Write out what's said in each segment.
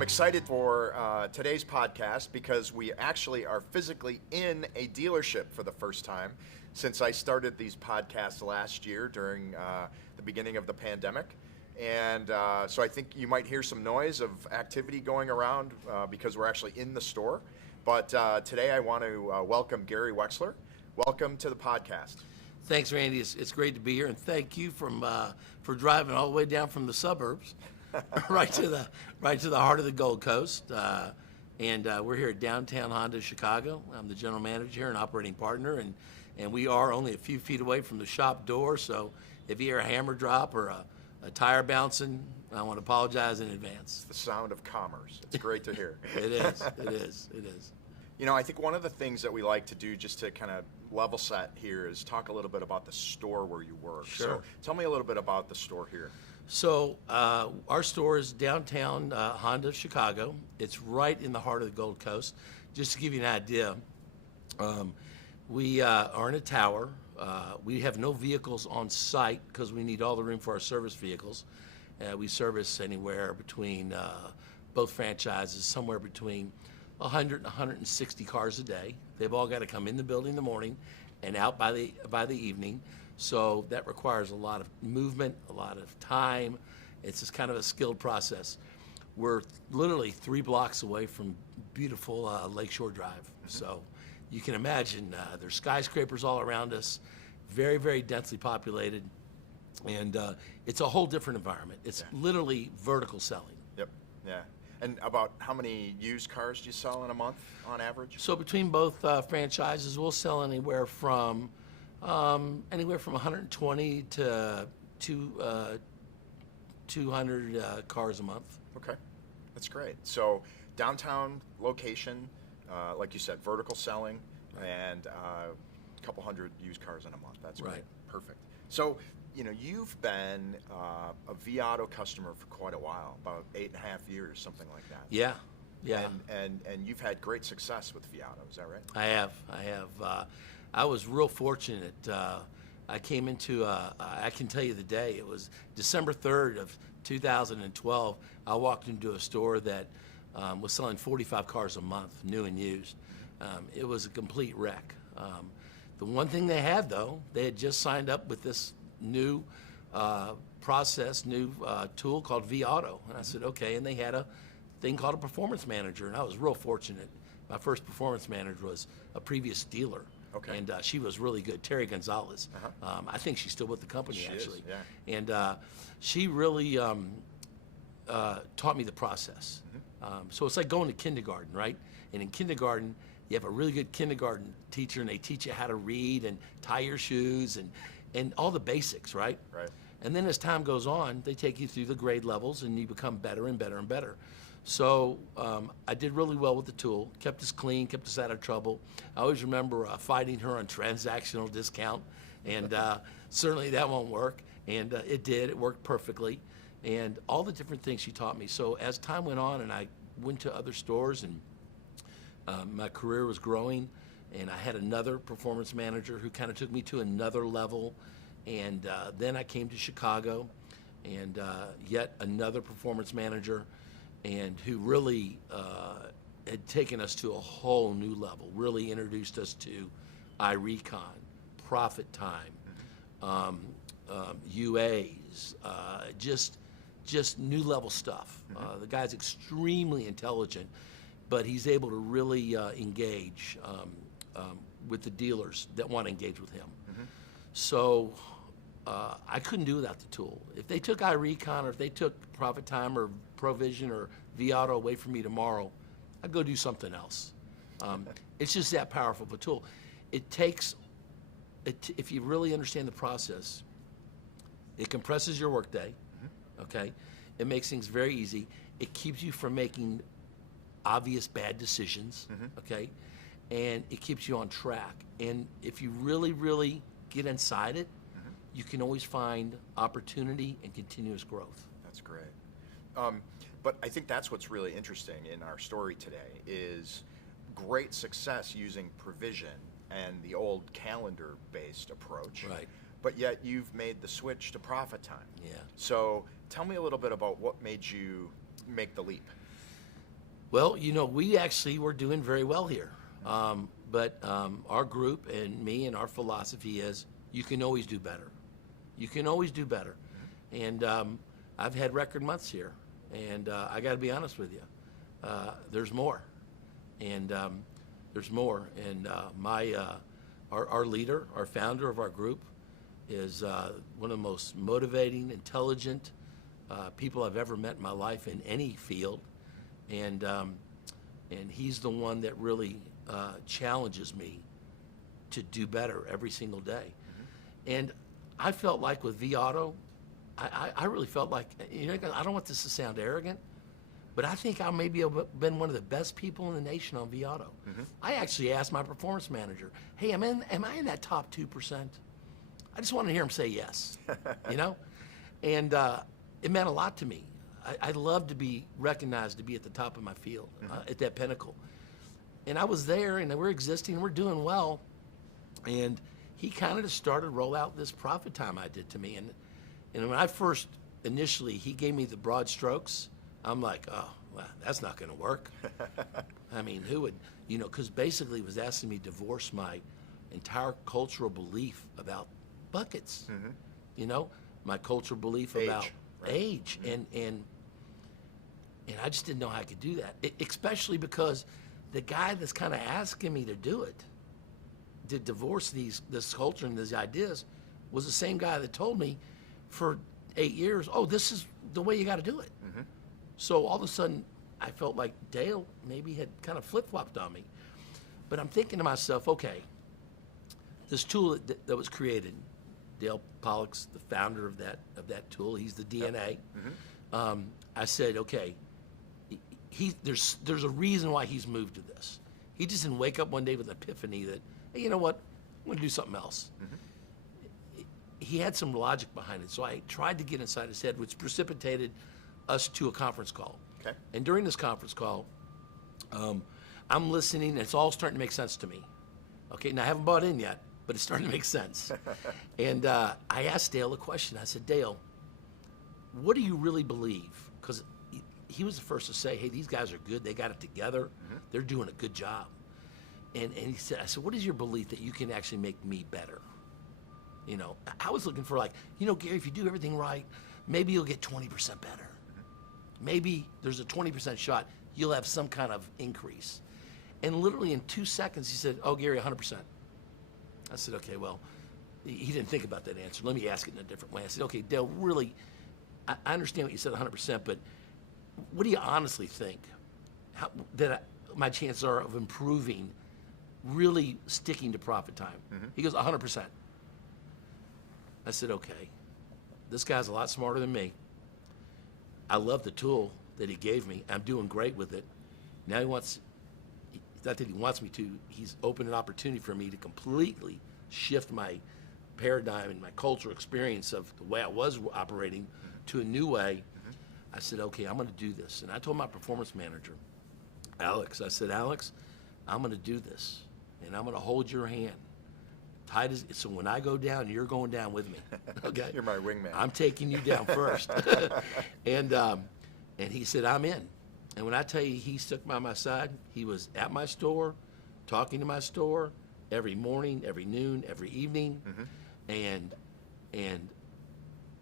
I'm excited for today's podcast because we actually are physically in a dealership for the first time since I started these podcasts last year during the beginning of the pandemic. And so I think you might hear some noise of activity going around because we're actually in the store. But today I want to welcome Gary Wexler. Welcome to the podcast. Thanks, Randy. It's great to be here, and thank you for driving all the way down from the suburbs right to the heart of the Gold Coast. And we're here at downtown Honda, Chicago. I'm the general manager here and operating partner, and we are only a few feet away from the shop door. So if you hear a hammer drop or a tire bouncing, I want to apologize in advance. It's the sound of commerce. It's great to hear. It is. You know, I think one of the things that we like to do just to kind of level set here is talk a little bit about the store where you work. Sure. So tell me a little bit about the store here. So our store is downtown Honda, Chicago. It's right in the heart of the Gold Coast. Just to give you an idea, we are in a tower. We have no vehicles on site because we need all the room for our service vehicles. We service anywhere between both franchises, somewhere between 100 and 160 cars a day. They've all got to come in the building in the morning and out by the evening. So that requires a lot of movement, a lot of time. It's just kind of a skilled process. We're literally 3 blocks away from beautiful Lakeshore Drive. Mm-hmm. So you can imagine there's skyscrapers all around us, very, very densely populated. And it's a whole different environment. It's literally vertical selling. Yep, yeah. And about how many used cars do you sell in a month on average? So between both franchises, we'll sell anywhere from 120 to 200 cars a month. Okay, that's great. So downtown location, like you said, vertical selling, and a couple hundred used cars in a month. That's great. Right. Perfect. So, you know, you've been a vAuto customer for quite a while, about 8.5 years, something like that. Yeah. And you've had great success with vAuto, is that right? I have. I was real fortunate. I came into, I can tell you the day, it was December 3rd of 2012. I walked into a store that was selling 45 cars a month, new and used. It was a complete wreck. The one thing they had, though, they had just signed up with this new process, new tool called vAuto. And I said, okay, and they had a thing called a performance manager, and I was real fortunate. My first performance manager was a previous dealer. Okay. And she was really good, Terry Gonzalez. Uh-huh. I think she's still with the company, she actually. Is, yeah. And she really taught me the process. Mm-hmm. So it's like going to kindergarten, right? And in kindergarten, you have a really good kindergarten teacher, and they teach you how to read and tie your shoes and all the basics, right? Right. And then as time goes on, they take you through the grade levels, and you become better and better and better. So I did really well with the tool, kept us clean, kept us out of trouble. I always remember fighting her on transactional discount, and certainly that won't work. And it did. It worked perfectly. And all the different things she taught me. So as time went on and I went to other stores and my career was growing, and I had another performance manager who kind of took me to another level. And then I came to Chicago, and yet another performance manager, and who really had taken us to a whole new level, really introduced us to iRecon, profit time, UAs, just new level stuff. The guy's extremely intelligent, but he's able to really engage with the dealers that want to engage with him. Mm-hmm. So I couldn't do without the tool. If they took iRecon, or if they took Profit Time or Provision or vAuto away from me tomorrow, I'd go do something else. It's just that powerful of a tool. It takes, if you really understand the process, it compresses your workday, okay? It makes things very easy. It keeps you from making obvious bad decisions, okay? And it keeps you on track. And if you really, really get inside it, you can always find opportunity and continuous growth. That's great. But I think that's what's really interesting in our story today is great success using provision and the old calendar-based approach. Right. But yet you've made the switch to profit time. Yeah. So tell me a little bit about what made you make the leap. Well, we actually were doing very well here. But our group and me and our philosophy is you can always do better. You can always do better. And I've had record months here. And I got to be honest with you. There's more. And there's more. And our leader, our founder of our group, is one of the most motivating, intelligent people I've ever met in my life in any field. And he's the one that really challenges me to do better every single day. And I felt like with vAuto, I really felt like, I don't want this to sound arrogant, but I think I maybe have been one of the best people in the nation on vAuto. I actually asked my performance manager, hey, am I in that top 2%? I just wanted to hear him say yes, And it meant a lot to me. I love to be recognized to be at the top of my field, at that pinnacle. And I was there, and we're existing, and we're doing well. And he kind of just started to roll out this profit time I did to me. And when I first, initially, he gave me the broad strokes, I'm like, oh, well, that's not going to work. I mean, who would, because basically he was asking me to divorce my entire cultural belief about buckets, my cultural belief about age. And I just didn't know how I could do that, especially because the guy that's kind of asking me to do it, to divorce this culture and these ideas, was the same guy that told me for 8 years, oh, this is the way you got to do it. So all of a sudden, I felt like Dale maybe had kind of flip-flopped on me. But I'm thinking to myself, okay, this tool that was created, Dale Pollock's the founder of that tool. He's the DNA. I said, okay, there's a reason why he's moved to this. He just didn't wake up one day with an epiphany that, hey, you know what, I'm going to do something else. He had some logic behind it, so I tried to get inside his head, which precipitated us to a conference call. Okay. And during this conference call, I'm listening, and it's all starting to make sense to me. Okay, now I haven't bought in yet, but it's starting to make sense. And I asked Dale a question. I said, Dale, what do you really believe? Because he was the first to say, hey, these guys are good. They got it together. They're doing a good job. And I said, what is your belief that you can actually make me better? I was looking for Gary, if you do everything right, maybe you'll get 20% better. Maybe there's a 20% shot you'll have some kind of increase. And literally in 2 seconds, he said, oh, Gary, 100%. I said, okay, well, he didn't think about that answer. Let me ask it in a different way. I said, okay, Dale, really, I understand what you said 100%, but what do you honestly think my chances are of improving, really sticking to profit time? He goes, 100%. I said, okay, this guy's a lot smarter than me. I love the tool that he gave me. I'm doing great with it. Now not that he wants me to, he's opened an opportunity for me to completely shift my paradigm and my cultural experience of the way I was operating to a new way. I said, okay, I'm going to do this. And I told my performance manager, Alex, I said, Alex, I'm going to do this, and I'm going to hold your hand. So when I go down, you're going down with me. Okay? You're my wingman. I'm taking you down first. And he said, I'm in. And when I tell you he stuck by my side, he was at my store, talking to my store every morning, every noon, every evening. And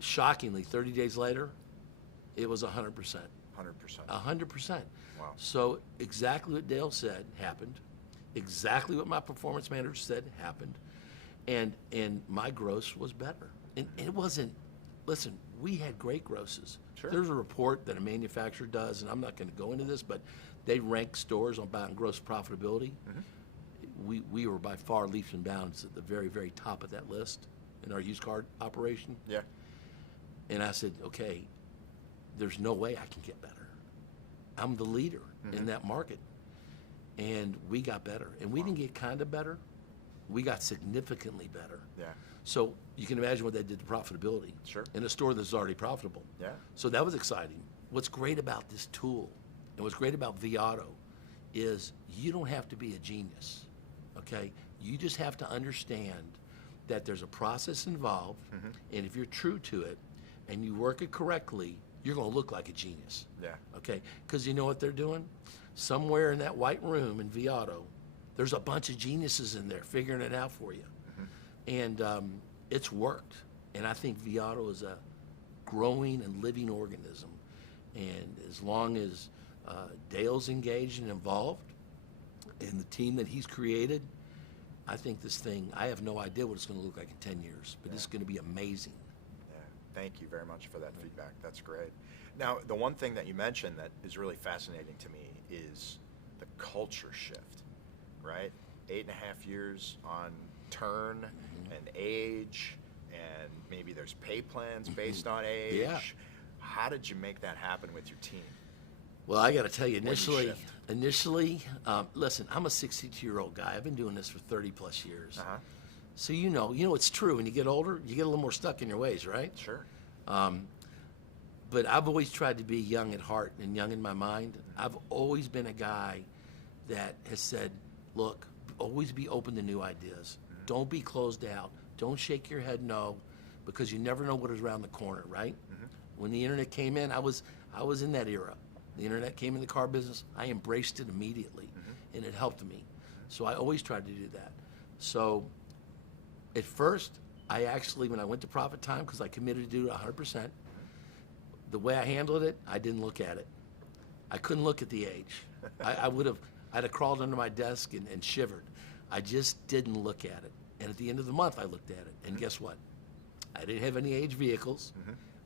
shockingly, 30 days later, it was 100%. 100%. 100%. Wow. So exactly what Dale said happened. Exactly what my performance manager said happened. And my gross was better. And it wasn't, listen, we had great grosses. Sure. There's a report that a manufacturer does, and I'm not going to go into this, but they rank stores on gross profitability. We were by far leaps and bounds at the very, very top of that list in our used car operation. Yeah. And I said, okay, there's no way I can get better. I'm the leader in that market. And we got better. And we didn't get kind of better. We got significantly better. Yeah. So you can imagine what they did to profitability. Sure. In a store that's already profitable. Yeah. So that was exciting. What's great about this tool and what's great about vAuto is you don't have to be a genius, okay? You just have to understand that there's a process involved, and if you're true to it and you work it correctly, you're going to look like a genius. Yeah. Okay? Because you know what they're doing? somewhere in that white room in vAuto, there's a bunch of geniuses in there figuring it out for you. And it's worked. And I think vAuto is a growing and living organism. And as long as Dale's engaged and involved, and the team that he's created, I think this thing, I have no idea what it's going to look like in 10 years, but it's going to be amazing. Yeah, thank you very much for that feedback. That's great. Now, the one thing that you mentioned that is really fascinating to me is the culture shift, right? 8.5 years on turn and age, and maybe there's pay plans based on age. Yeah. How did you make that happen with your team? Well, I got to tell you, shift? initially, listen, I'm a 62-year-old guy. I've been doing this for 30 plus years. So you know, it's true. When you get older, you get a little more stuck in your ways, right? Sure. But I've always tried to be young at heart and young in my mind. I've always been a guy that has said, look, always be open to new ideas. Don't be closed out. Don't shake your head no, because you never know what is around the corner, right? When the internet came in, I was in that era. The internet came in the car business. I embraced it immediately, and it helped me. So I always tried to do that. So at first, I actually, when I went to Profit Time, because I committed to do it 100%, the way I handled it, I didn't look at it. I couldn't look at the age. I'd have crawled under my desk and shivered. I just didn't look at it. And at the end of the month, I looked at it. And guess what? I didn't have any age vehicles.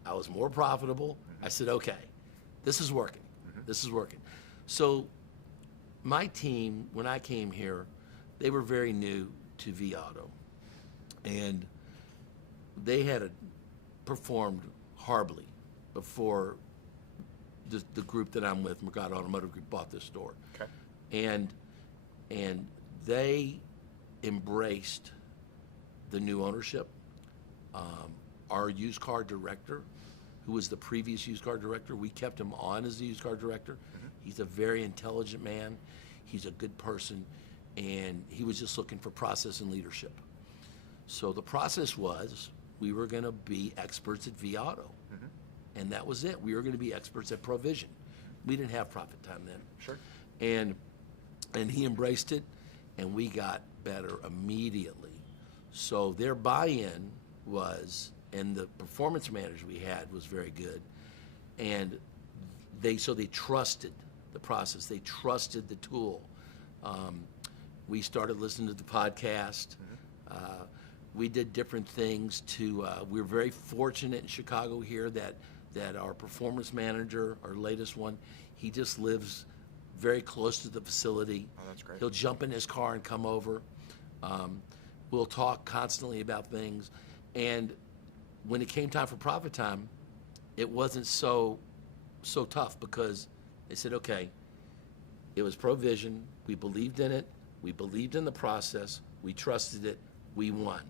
I was more profitable. I said, okay, this is working. This is working. So my team, when I came here, they were very new to vAuto. And they had performed horribly before the group that I'm with, Mercado Automotive Group, bought this store. Okay. And they embraced the new ownership. Our used car director, who was the previous used car director, we kept him on as the used car director. He's a very intelligent man. He's a good person, and he was just looking for process and leadership. So the process was we were going to be experts at vAuto, and that was it. We were going to be experts at Provision. We didn't have Profit Time then. Sure. And he embraced it, and we got better immediately. So their buy-in was, and the performance manager we had was very good, and they trusted the process. They trusted the tool. We started listening to the podcast. We did different things to. We're very fortunate in Chicago here that our performance manager, our latest one, he just lives very close to the facility. Oh, that's great. He'll jump in his car and come over. We'll talk constantly about things. And when it came time for Profit Time, it wasn't so tough, because they said, okay, it was Provision. We believed in it. We believed in the process. We trusted it. We won.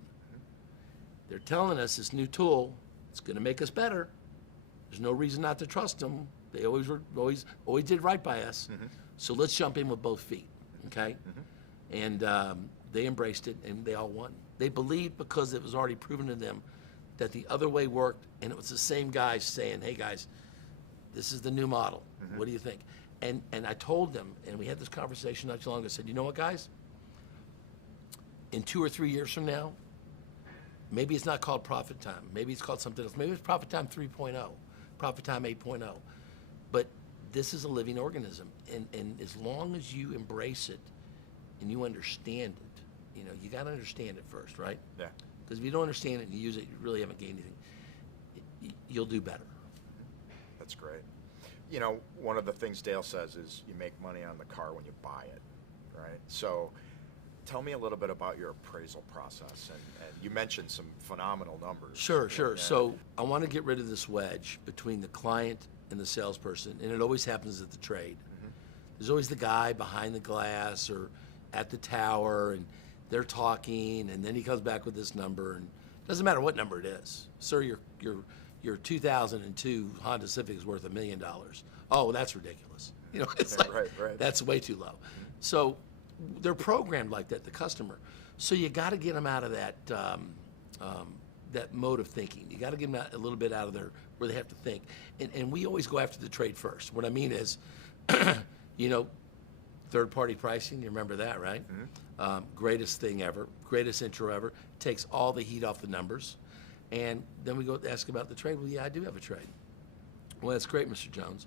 They're telling us this new tool, it's going to make us better. There's no reason not to trust them. They always did right by us. So let's jump in with both feet, okay? And they embraced it, and they all won. They believed, because it was already proven to them that the other way worked, and it was the same guys saying, hey guys, this is the new model. What do you think? And I told them, and we had this conversation not too long ago, I said, you know what, guys? In 2 or 3 years from now, maybe it's not called Profit Time. Maybe it's called something else. Maybe it's Profit Time 3.0, Profit Time 8.0. But this is a living organism, and as long as you embrace it and you understand it, you got to understand it first, right? Yeah. Because if you don't understand it and you use it, you really haven't gained anything. You'll do better. That's great. One of the things Dale says is you make money on the car when you buy it, right? So tell me a little bit about your appraisal process. And you mentioned some phenomenal numbers. Sure. So I want to get rid of this wedge between the client and the salesperson, and it always happens at the trade. There's always the guy behind the glass or at the tower, and they're talking, and then he comes back with this number, and it doesn't matter what number it is. Sir, your 2002 Honda Civic is worth $1 million. Oh, that's ridiculous. It's like, right. That's way too low. So they're programmed like that, the customer. So you got to get them out of that that mode of thinking. You got to get them a little bit out of where they have to think. And we always go after the trade first. What I mean is, Third-party pricing, you remember that, right? Greatest thing ever, greatest intro ever. Takes all the heat off the numbers. And then we go ask about the trade. Well, yeah, I do have a trade. Well, that's great, Mr. Jones.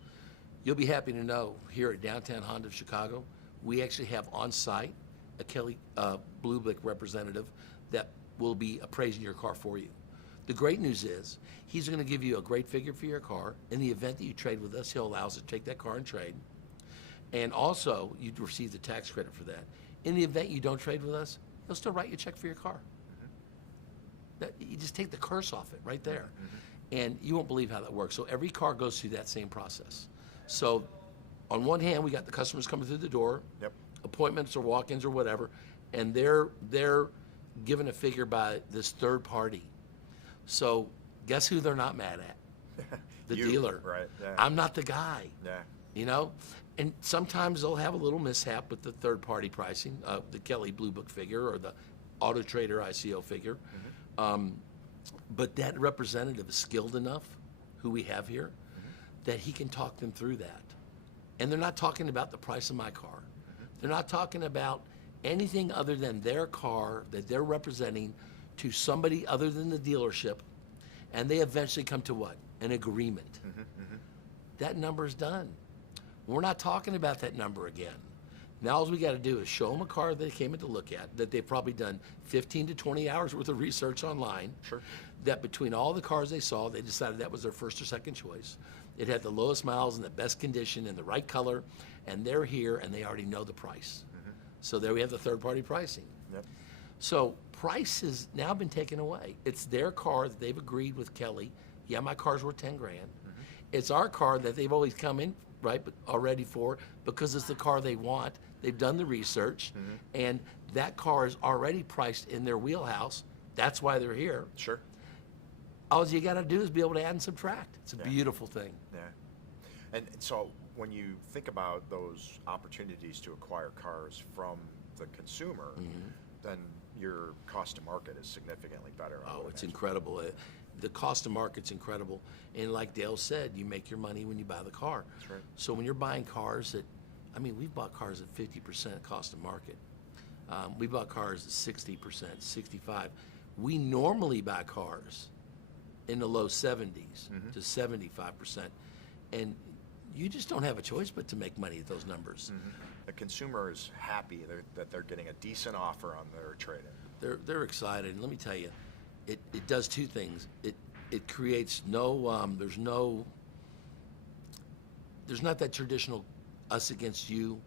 You'll be happy to know here at Downtown Honda of Chicago, we actually have on site a Kelly Blue Book representative that will be appraising your car for you. The great news is he's going to give you a great figure for your car. In the event that you trade with us, he'll allow us to take that car and trade. And also, you'd receive the tax credit for that. In the event you don't trade with us, he'll still write you a check for your car. You just take the curse off it right there. And you won't believe how that works. So every car goes through that same process. So on one hand, we got the customers coming through the door, appointments or walk-ins or whatever, and they're given a figure by this third party. So guess who they're not mad at? The dealer. Right. Yeah. I'm not the guy. Yeah. You know? And sometimes they'll have a little mishap with the third-party pricing, the Kelly Blue Book figure or the Auto Trader ICO figure. But that representative is skilled enough, who we have here, that he can talk them through that. And they're not talking about the price of my car. They're not talking about anything other than their car that they're representing to somebody other than the dealership, and they eventually come to what? An agreement. That number's done. We're not talking about that number again. Now all we got to do is show them a car they came in to look at, that they've probably done 15 to 20 hours worth of research online. Sure. That between all the cars they saw, they decided that was their first or second choice. It had the lowest miles and the best condition and the right color, and they're here and they already know the price. So there we have the third-party pricing. So price has now been taken away. It's their car that they've agreed with Kelly. Yeah, my car's worth 10 grand. It's our car that they've always come in, right, but already for, because it's the car they want. They've done the research, and that car is already priced in their wheelhouse. That's why they're here. Sure. All you got to do is be able to add and subtract. It's a beautiful thing. Yeah. And so when you think about those opportunities to acquire cars from the consumer, then your cost to market is significantly better. Oh, it's incredible. The cost to market's incredible. And like Dale said, you make your money when you buy the car. That's right. So when you're buying cars we've bought cars at 50% cost to market. We bought cars at 60%, 65%. We normally buy cars in the low 70s to 75%. And you just don't have a choice but to make money at those numbers. The consumer is happy that they're getting a decent offer on their trade-in. They're excited. And let me tell you, it does two things. It creates there's not that traditional us against you.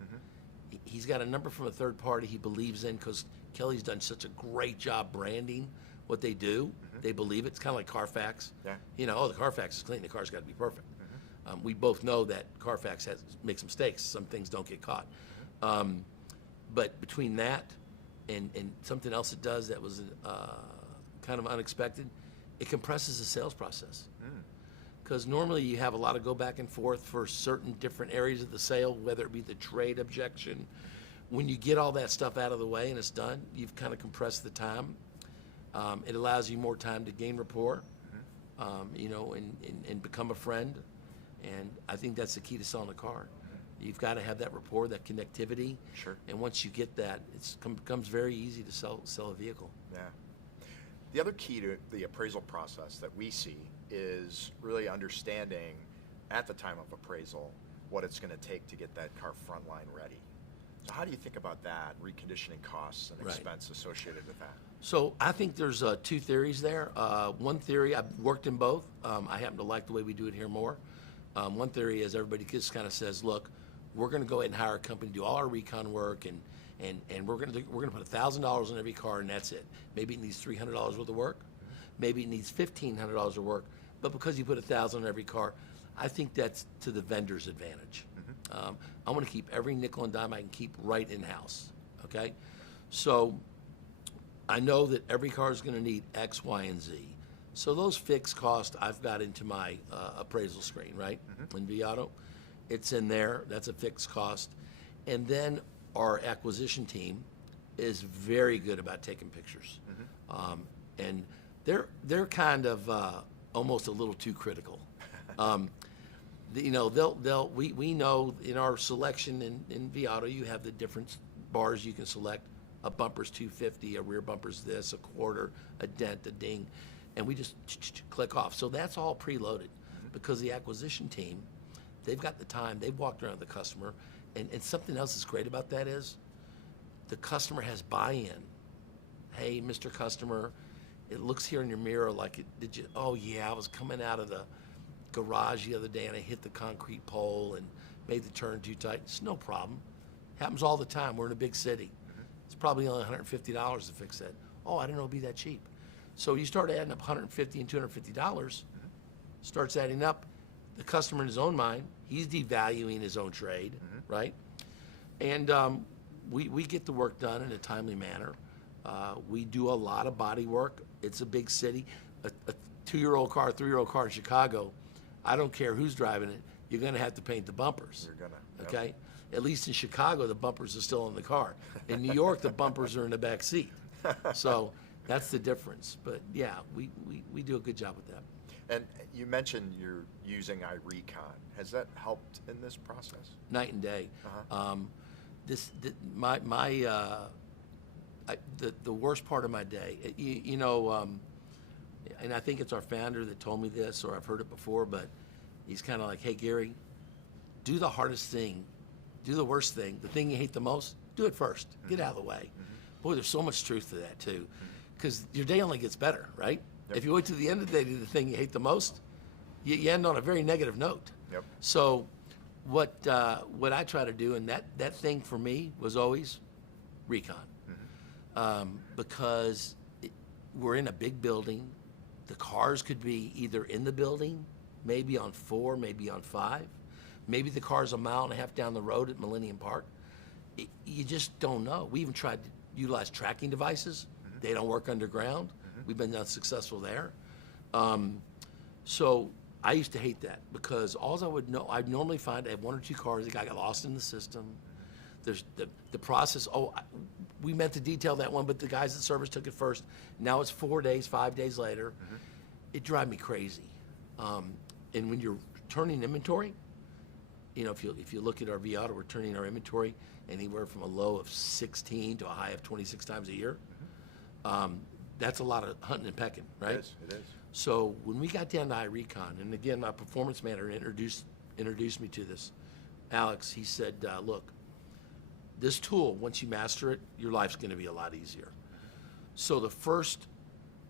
He's got a number from a third party he believes in, because Kelly's done such a great job branding what they do. They believe it. It's kind of like Carfax. Yeah. You know, the Carfax is clean. The car's got to be perfect. We both know that Carfax makes mistakes. Some things don't get caught. But between that and something else it does that was kind of unexpected, it compresses the sales process. Because normally you have a lot of go back and forth for certain different areas of the sale, whether it be the trade objection. When you get all that stuff out of the way and it's done, you've kind of compressed the time. It allows you more time to gain rapport, and become a friend. And I think that's the key to selling a car. You've got to have that rapport, that connectivity. Sure. And once you get that, it becomes very easy to sell a vehicle. Yeah. The other key to the appraisal process that we see is really understanding at the time of appraisal what it's going to take to get that car frontline ready. So how do you think about that, reconditioning costs and expense associated with that? So I think there's two theories there. One theory, I've worked in both. I happen to like the way we do it here more. One theory is everybody just kind of says, look, we're going to go ahead and hire a company to do all our recon work, and we're going to put $1,000 on every car, and that's it. Maybe it needs $300 worth of work. Maybe it needs $1,500 of work. But because you put $1,000 on every car, I think that's to the vendor's advantage. I want to keep every nickel and dime I can keep right in-house, okay? So I know that every car is going to need X, Y, and Z. So those fixed costs I've got into my appraisal screen, right, in vAuto. It's in there. That's a fixed cost. And then our acquisition team is very good about taking pictures. And they're kind of almost a little too critical. we know in our selection in vAuto you have the different bars you can select. A bumper's 250, a rear bumper's this, a quarter, a dent, a ding, and we just click off. So that's all preloaded because the acquisition team, they've got the time, they've walked around the customer, and something else that's great about that is the customer has buy-in. Hey, Mr. Customer, it looks here in your mirror like oh yeah, I was coming out of the garage the other day and I hit the concrete pole and made the turn too tight. It's no problem. Happens all the time. We're in a big city. It's probably only $150 to fix that. Oh, I didn't know it'd be that cheap. So you start adding up $150 and $250, starts adding up. The customer in his own mind, he's devaluing his own trade, right? And we get the work done in a timely manner. We do a lot of body work. It's a big city. A 2-year-old car, 3-year-old car in Chicago, I don't care who's driving it, you're going to have to paint the bumpers. You're going to. Yep. Okay? At least in Chicago, the bumpers are still in the car. In New York, the bumpers are in the back seat. So that's the difference. But yeah, we do a good job with that. And you mentioned you're using iRecon. Has that helped in this process? Night and day. The worst part of my day, and I think it's our founder that told me this, or I've heard it before, but he's kind of like, hey, Gary, do the hardest thing, do the worst thing, the thing you hate the most, do it first. Get out of the way. Boy, there's so much truth to that, too, because your day only gets better, right? Yep. If you wait to the end of the day to do the thing you hate the most, you end on a very negative note. Yep. So what I try to do, and that thing for me was always recon. Because we're in a big building. The cars could be either in the building, maybe on 4, maybe on 5. Maybe the car's 1.5 miles down the road at Millennium Park. You just don't know. We even tried to utilize tracking devices. They don't work underground. We've been unsuccessful there. So I used to hate that because I'd normally find I have 1 or 2 cars that got lost in the system. There's the process. We meant to detail that one, but the guys at service took it first. Now it's 4 days, 5 days later. It drives me crazy. And when you're turning inventory, if you look at our vAuto, we're turning our inventory anywhere from a low of 16 to a high of 26 times a year. That's a lot of hunting and pecking, right? It is. So when we got down to iRecon, and again, my performance manager introduced me to this, Alex, he said, look, this tool, once you master it, your life's going to be a lot easier. So the first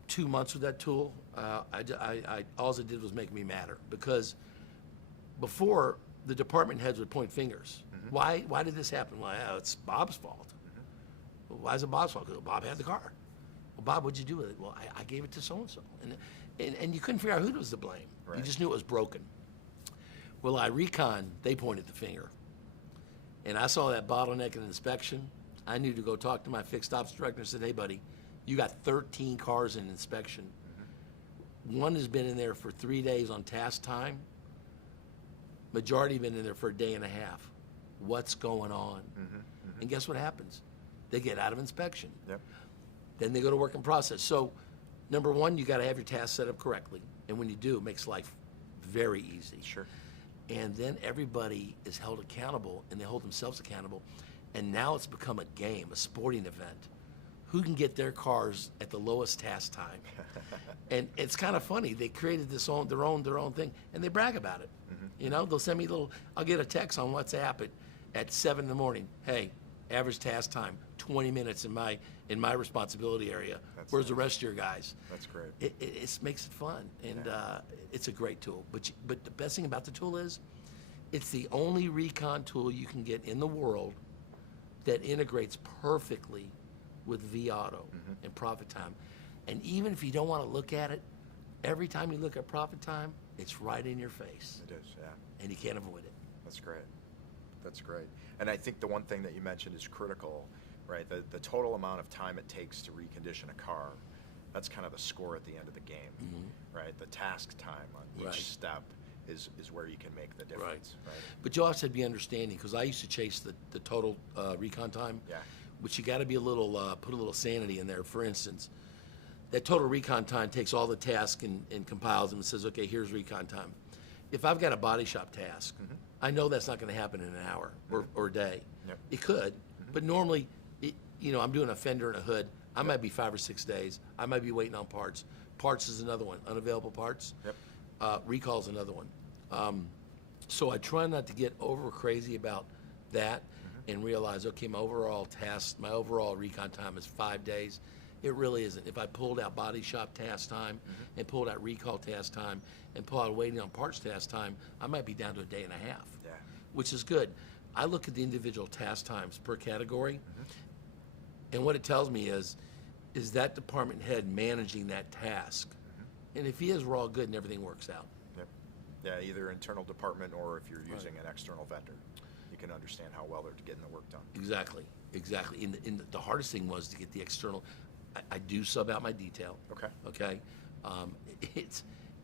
2 months with that tool, all it did was make me madder because before the department heads would point fingers. Why did this happen? Well, it's Bob's fault. Well, why is it Bob's fault? Because Bob had the car. Well, Bob, what'd you do with it? Well, I gave it to so-and-so. And you couldn't figure out who was to blame. Right. You just knew it was broken. Well, iRecon, they pointed the finger. And I saw that bottleneck in inspection. I knew to go talk to my fixed ops director and said, hey, buddy, you got 13 cars in inspection. One has been in there for 3 days on task time. Majority have been in there for a day and a half. What's going on? And guess what happens? They get out of inspection. Yep. Then they go to work in process. So, number one, you got to have your tasks set up correctly. And when you do, it makes life very easy. Sure. And then everybody is held accountable, and they hold themselves accountable. And now it's become a game, a sporting event. Who can get their cars at the lowest task time? And it's kind of funny. They created their own thing, and they brag about it. They'll send me I'll get a text on WhatsApp at 7 in the morning. Hey, average task time, 20 minutes in my responsibility area. Where's the rest of your guys? That's great. It makes it fun, and it's a great tool. But the best thing about the tool is it's the only recon tool you can get in the world that integrates perfectly with vAuto and Profit Time. And even if you don't want to look at it, every time you look at Profit Time, it's right in your face. It is, yeah. And you can't avoid it. That's great. That's great. And I think the one thing that you mentioned is critical, right? The total amount of time it takes to recondition a car, that's kind of the score at the end of the game, right? The task time on each step is where you can make the difference, right? But you also have to be understanding, because I used to chase the total recon time, which you got to be put a little sanity in there. For instance, that total recon time takes all the tasks and compiles them and says, okay, here's recon time. if I've got a body shop task, I know that's not going to happen in an hour or a day. Yep. It could, but normally, I'm doing a fender and a hood. I might be 5 or 6 days. I might be waiting on parts. Parts is another one. Unavailable parts. Yep. Recall is another one. So I try not to get over crazy about that and realize, okay, my overall recon time is 5 days. It really isn't. If I pulled out body shop task time and pulled out recall task time and pulled out waiting on parts task time, I might be down to a day and a half, which is good. I look at the individual task times per category, and what it tells me is that department head managing that task. And if he is, we're all good and everything works out. Yep. Yeah, either internal department or if you're using an external vendor, you can understand how well they're getting the work done. Exactly. And the hardest thing was to get the external. I do sub out my detail. Okay.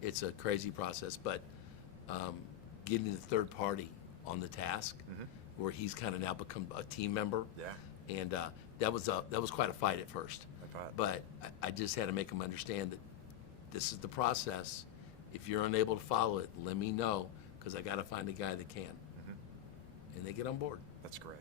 It's a crazy process, but getting the third party on the task, where he's kind of now become a team member. Yeah. And that was quite a fight at first. But I just had to make him understand that this is the process. If you're unable to follow it, let me know, because I got to find a guy that can. And they get on board. That's great.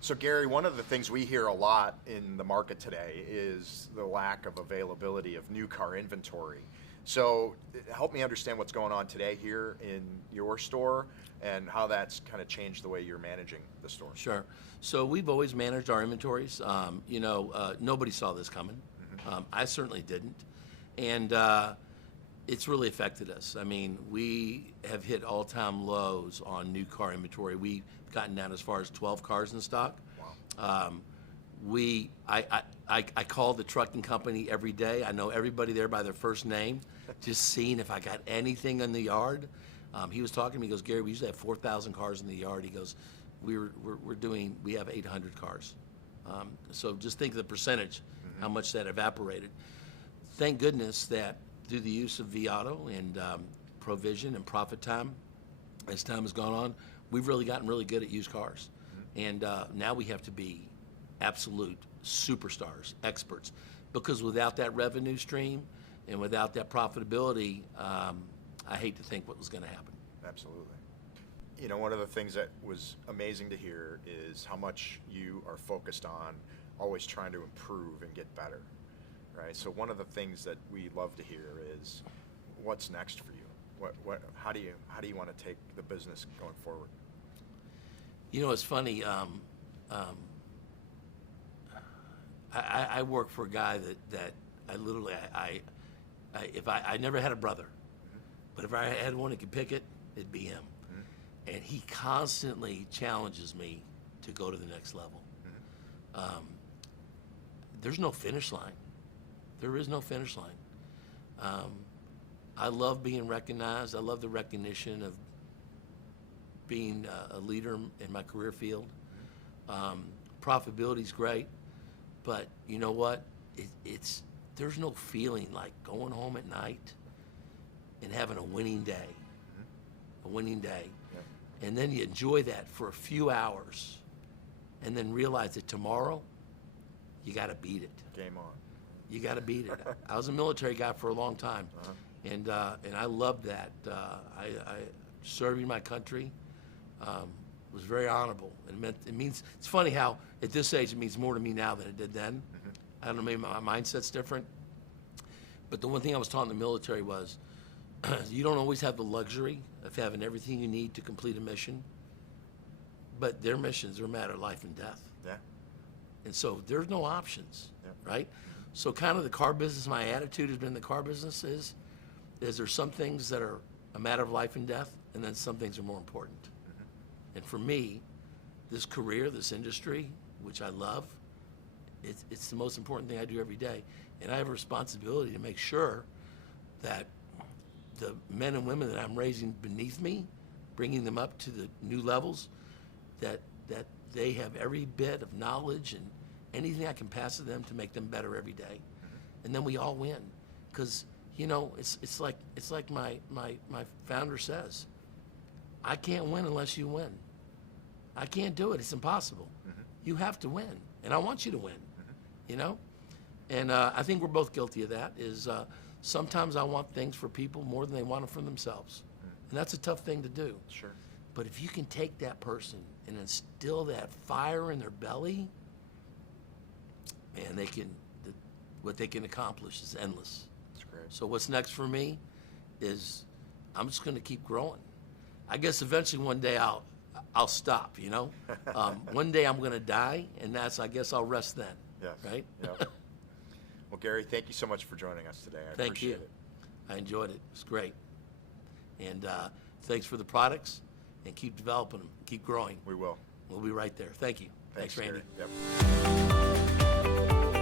So Gary, one of the things we hear a lot in the market today is the lack of availability of new car inventory. So help me understand what's going on today here in your store and how that's kind of changed the way you're managing the store. Sure. So we've always managed our inventories. Nobody saw this coming. I certainly didn't. And it's really affected us. I mean, we have hit all-time lows on new car inventory. We've gotten down as far as 12 cars in stock. Wow. I call the trucking company every day. I know everybody there by their first name, just seeing if I got anything in the yard. He was talking to me. He goes, Gary, we usually have 4,000 cars in the yard. He goes, we have 800 cars. So just think of the percentage, how much that evaporated. Thank goodness that through the use of vAuto and provision and profit time, as time has gone on, we've really gotten really good at used cars. And now we have to be absolute superstars, experts, because without that revenue stream and without that profitability, I hate to think what was going to happen. Absolutely. You know, one of the things that was amazing to hear is how much you are focused on always trying to improve and get better, right? So one of the things that we love to hear is what's next for you? How do you want to take the business going forward? You know, it's funny. I work for a guy that I literally I never had a brother, but if I had one that could pick it, it'd be him. And he constantly challenges me to go to the next level. There's no finish line. There is no finish line. I love being recognized. I love the recognition of being a leader in my career field. Profitability's great, but you know what? There's no feeling like going home at night and having a winning day. A winning day. And then you enjoy that for a few hours and then realize that tomorrow you got to beat it. Game on. You got to beat it. I was a military guy for a long time, and I loved that. I serving my country was very honorable. It's funny how at this age it means more to me now than it did then. I don't know, maybe my mindset's different. But the one thing I was taught in the military was you don't always have the luxury of having everything you need to complete a mission, but their missions are a matter of life and death. Yeah. And so there's no options, right? So kind of the car business, my attitude has been the car business is there's some things that are a matter of life and death, and then some things are more important. And for me, this career, this industry, which I love, it's the most important thing I do every day. And I have a responsibility to make sure that the men and women that I'm raising beneath me, bringing them up to the new levels, that they have every bit of knowledge and anything I can pass to them to make them better every day. And then we all win. Because, you know, it's like my founder says, I can't win unless you win. I can't do it. It's impossible. You have to win. And I want you to win, you know? And I think we're both guilty of that, is sometimes I want things for people more than they want them for themselves. And that's a tough thing to do. Sure. But if you can take that person and instill that fire in their belly, man, what they can accomplish is endless. That's great. So what's next for me is I'm just going to keep growing. I guess eventually one day I'll stop, you know. One day I'm going to die, and I guess I'll rest then. Yes. Right? Yep. Well, Gary, thank you so much for joining us today. I Thank appreciate you. it. I enjoyed it. It's great. And thanks for the products, and keep developing them. Keep growing. We will. We'll be right there. Thank you. Thanks Randy. Gary. Yep.